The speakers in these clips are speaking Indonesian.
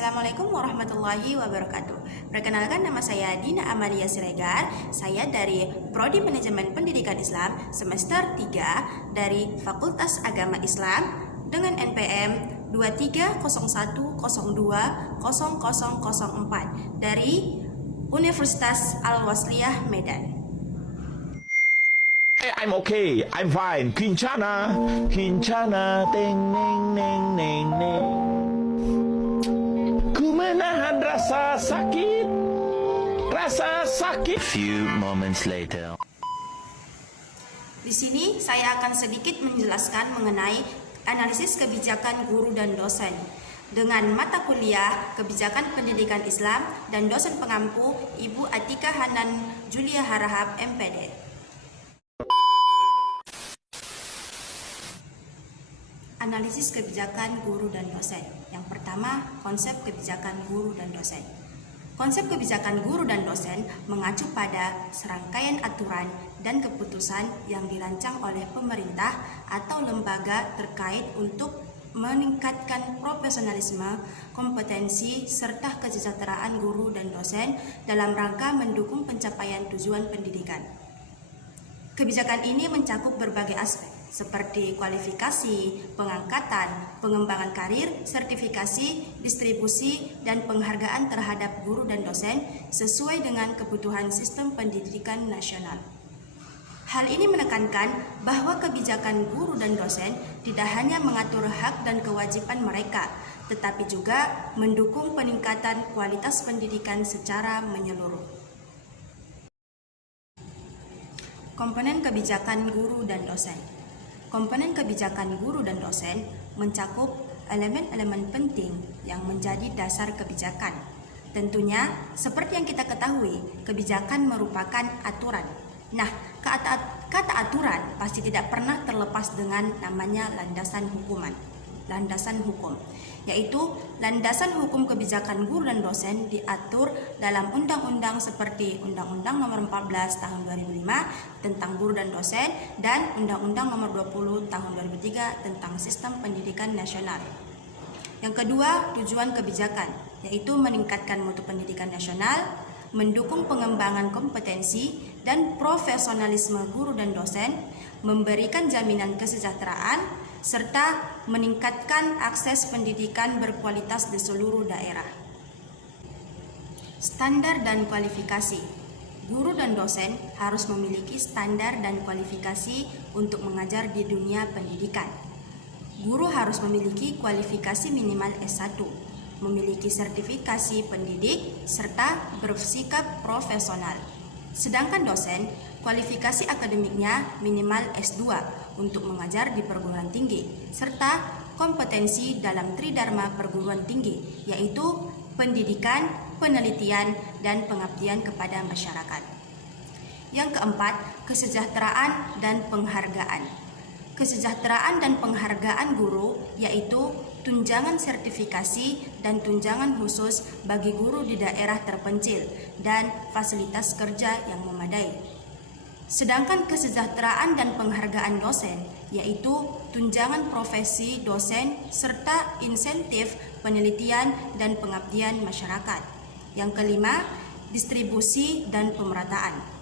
Assalamualaikum warahmatullahi wabarakatuh. Perkenalkan, nama saya Dina Amalia Siregar. Saya dari Prodi Manajemen Pendidikan Islam semester 3 dari Fakultas Agama Islam dengan NPM 2301020004 dari Universitas Al-Wasliyah Medan. I'm okay, I'm fine. Kincana, kincana, teng neng neng neng neng. Ku menahan rasa sakit, rasa sakit. A few moments later. Di sini saya akan sedikit menjelaskan mengenai analisis kebijakan guru dan dosen dengan mata kuliah Kebijakan Pendidikan Islam dan dosen pengampu Ibu Atika Hanan Julia Harahap, MPD. Analisis kebijakan guru dan dosen. Yang pertama, konsep kebijakan guru dan dosen. Konsep kebijakan guru dan dosen mengacu pada serangkaian aturan dan keputusan yang dirancang oleh pemerintah atau lembaga terkait untuk meningkatkan profesionalisme, kompetensi, serta kesejahteraan guru dan dosen dalam rangka mendukung pencapaian tujuan pendidikan. Kebijakan ini mencakup berbagai aspek seperti kualifikasi, pengangkatan, pengembangan karir, sertifikasi, distribusi, dan penghargaan terhadap guru dan dosen sesuai dengan kebutuhan sistem pendidikan nasional. Hal ini menekankan bahwa kebijakan guru dan dosen tidak hanya mengatur hak dan kewajiban mereka, tetapi juga mendukung peningkatan kualitas pendidikan secara menyeluruh. Komponen kebijakan guru dan dosen. Komponen kebijakan guru dan dosen mencakup elemen-elemen penting yang menjadi dasar kebijakan. Tentunya, seperti yang kita ketahui, kebijakan merupakan aturan. Nah, kata aturan pasti tidak pernah terlepas dengan namanya landasan hukum, yaitu landasan hukum kebijakan guru dan dosen diatur dalam undang-undang seperti Undang-Undang Nomor 14 Tahun 2005 tentang guru dan dosen dan Undang-Undang Nomor 20 Tahun 2003 tentang Sistem Pendidikan Nasional. Yang kedua, tujuan kebijakan, yaitu meningkatkan mutu pendidikan nasional, mendukung pengembangan kompetensi dan profesionalisme guru dan dosen, memberikan jaminan kesejahteraan, serta meningkatkan akses pendidikan berkualitas di seluruh daerah. Standar dan kualifikasi. Guru dan dosen harus memiliki standar dan kualifikasi untuk mengajar di dunia pendidikan. Guru harus memiliki kualifikasi minimal S1, memiliki sertifikasi pendidik, serta bersikap profesional. Sedangkan dosen, kualifikasi akademiknya minimal S2 untuk mengajar di perguruan tinggi, serta kompetensi dalam tridharma perguruan tinggi, yaitu pendidikan, penelitian, dan pengabdian kepada masyarakat. Yang keempat, kesejahteraan dan penghargaan. Kesejahteraan dan penghargaan guru yaitu tunjangan sertifikasi dan tunjangan khusus bagi guru di daerah terpencil dan fasilitas kerja yang memadai. Sedangkan kesejahteraan dan penghargaan dosen yaitu tunjangan profesi dosen serta insentif penelitian dan pengabdian masyarakat. Yang kelima, distribusi dan pemerataan.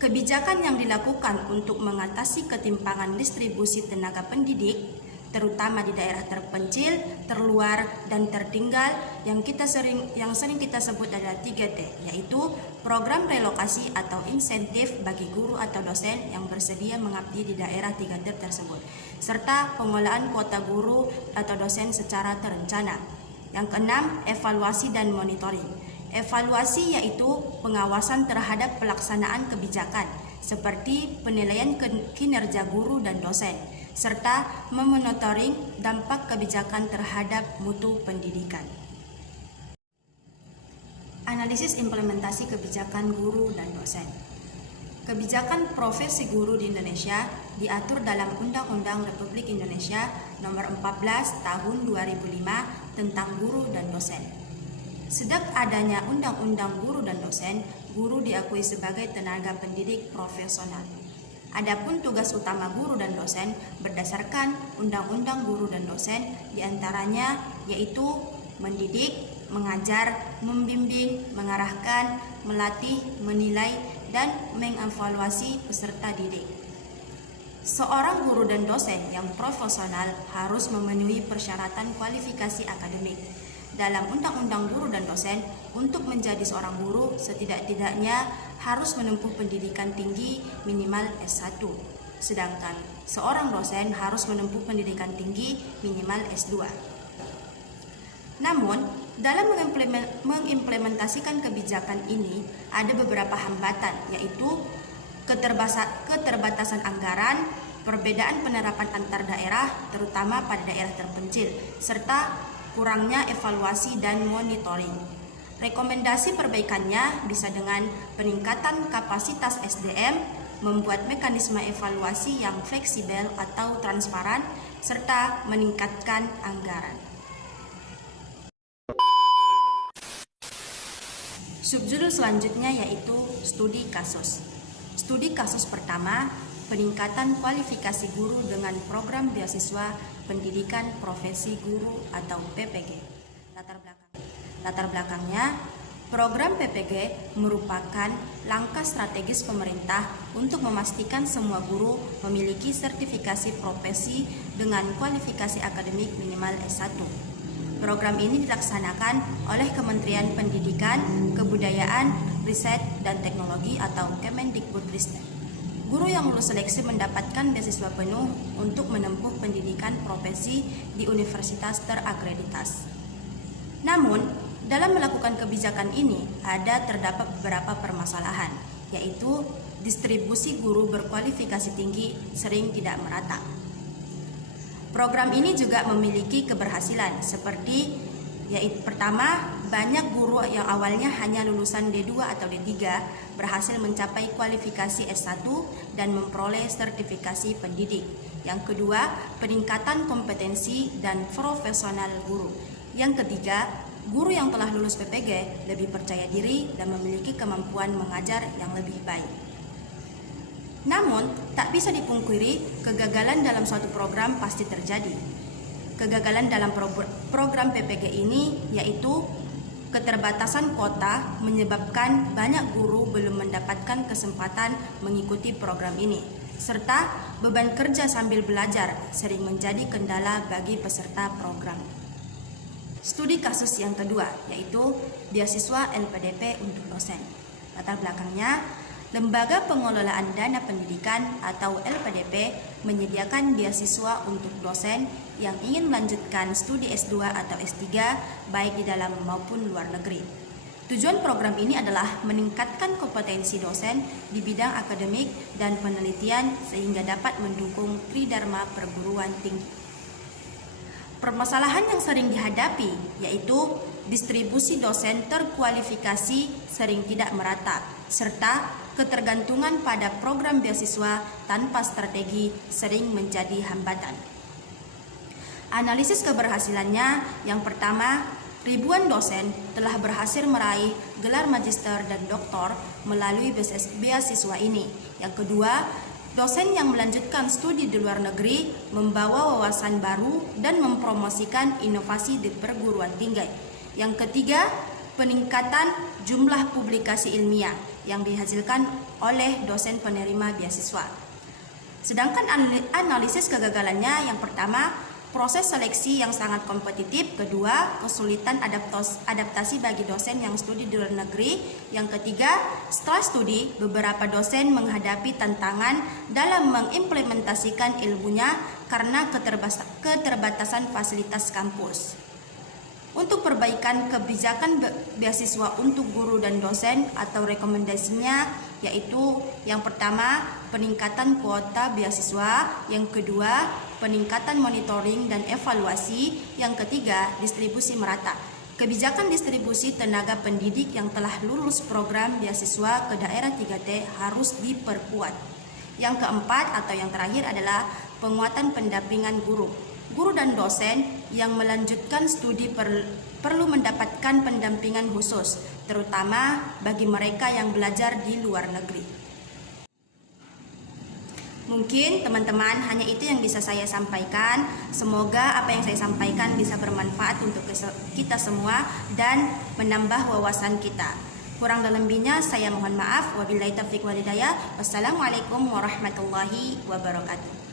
Kebijakan yang dilakukan untuk mengatasi ketimpangan distribusi tenaga pendidik, terutama di daerah terpencil, terluar, dan tertinggal yang sering kita sebut adalah 3T, yaitu program relokasi atau insentif bagi guru atau dosen yang bersedia mengabdi di daerah 3T tersebut, serta pengelolaan kuota guru atau dosen secara terencana. Yang keenam, evaluasi dan monitoring. Evaluasi yaitu pengawasan terhadap pelaksanaan kebijakan seperti penilaian kinerja guru dan dosen, serta memonitoring dampak kebijakan terhadap mutu pendidikan. Analisis implementasi kebijakan guru dan dosen. Kebijakan profesi guru di Indonesia diatur dalam Undang-Undang Republik Indonesia Nomor 14 Tahun 2005 tentang guru dan dosen. Sejak adanya Undang-Undang Guru dan Dosen, guru diakui sebagai tenaga pendidik profesional. Adapun tugas utama guru dan dosen berdasarkan Undang-Undang Guru dan Dosen diantaranya yaitu mendidik, mengajar, membimbing, mengarahkan, melatih, menilai, dan mengevaluasi peserta didik. Seorang guru dan dosen yang profesional harus memenuhi persyaratan kualifikasi akademik. Dalam Undang-Undang Guru dan Dosen, untuk menjadi seorang guru setidak-tidaknya harus menempuh pendidikan tinggi minimal S1. Sedangkan seorang dosen harus menempuh pendidikan tinggi minimal S2. Namun, dalam mengimplementasikan kebijakan ini ada beberapa hambatan, yaitu keterbatasan anggaran, perbedaan penerapan antar daerah, terutama pada daerah terpencil, serta kurangnya evaluasi dan monitoring. Rekomendasi perbaikannya bisa dengan peningkatan kapasitas SDM, membuat mekanisme evaluasi yang fleksibel atau transparan, serta meningkatkan anggaran. Subjudul selanjutnya yaitu studi kasus. Studi kasus pertama, peningkatan kualifikasi guru dengan program beasiswa pendidikan profesi guru atau PPG. Latar belakangnya, program PPG merupakan langkah strategis pemerintah untuk memastikan semua guru memiliki sertifikasi profesi dengan kualifikasi akademik minimal S1. Program ini dilaksanakan oleh Kementerian Pendidikan, Kebudayaan, Riset, dan Teknologi atau Kemendikbudristek. Guru yang lulus seleksi mendapatkan beasiswa penuh untuk menempuh pendidikan profesi di universitas terakreditasi. Namun, dalam melakukan kebijakan ini terdapat beberapa permasalahan, yaitu distribusi guru berkualifikasi tinggi sering tidak merata. Program ini juga memiliki keberhasilan seperti yaitu pertama, banyak guru yang awalnya hanya lulusan D2 atau D3 berhasil mencapai kualifikasi S1 dan memperoleh sertifikasi pendidik. Yang kedua, peningkatan kompetensi dan profesional guru. Yang ketiga, guru yang telah lulus PPG lebih percaya diri dan memiliki kemampuan mengajar yang lebih baik. Namun, tak bisa dipungkiri kegagalan dalam suatu program pasti terjadi. Kegagalan dalam program PPG ini yaitu keterbatasan kuota menyebabkan banyak guru belum mendapatkan kesempatan mengikuti program ini, serta beban kerja sambil belajar sering menjadi kendala bagi peserta program. Studi kasus yang kedua yaitu beasiswa LPDP untuk dosen. Latar belakangnya, Lembaga Pengelolaan Dana Pendidikan atau LPDP menyediakan beasiswa untuk dosen yang ingin melanjutkan studi S2 atau S3 baik di dalam maupun luar negeri. Tujuan program ini adalah meningkatkan kompetensi dosen di bidang akademik dan penelitian sehingga dapat mendukung tridharma perguruan tinggi. Permasalahan yang sering dihadapi yaitu distribusi dosen terkualifikasi sering tidak merata, serta ketergantungan pada program beasiswa tanpa strategi sering menjadi hambatan. Analisis keberhasilannya, yang pertama, ribuan dosen telah berhasil meraih gelar magister dan doktor melalui beasiswa ini. Yang kedua, dosen yang melanjutkan studi di luar negeri membawa wawasan baru dan mempromosikan inovasi di perguruan tinggi. Yang ketiga, peningkatan jumlah publikasi ilmiah yang dihasilkan oleh dosen penerima beasiswa. Sedangkan analisis kegagalannya, yang pertama, proses seleksi yang sangat kompetitif. Kedua, kesulitan adaptasi bagi dosen yang studi di luar negeri. Yang ketiga, setelah studi, beberapa dosen menghadapi tantangan dalam mengimplementasikan ilmunya karena keterbatasan fasilitas kampus. Untuk perbaikan kebijakan beasiswa untuk guru dan dosen atau rekomendasinya yaitu yang pertama, peningkatan kuota beasiswa, yang kedua, peningkatan monitoring dan evaluasi, yang ketiga, distribusi merata. Kebijakan distribusi tenaga pendidik yang telah lulus program beasiswa ke daerah 3T harus diperkuat. Yang keempat atau yang terakhir adalah penguatan pendampingan guru. Guru dan dosen yang melanjutkan studi perlu mendapatkan pendampingan khusus, terutama bagi mereka yang belajar di luar negeri. Mungkin teman-teman hanya itu yang bisa saya sampaikan. Semoga apa yang saya sampaikan bisa bermanfaat untuk kita semua dan menambah wawasan kita. Kurang dan lebihnya saya mohon maaf. Wabillahi taufiq wal hidayah. Wassalamualaikum warahmatullahi wabarakatuh.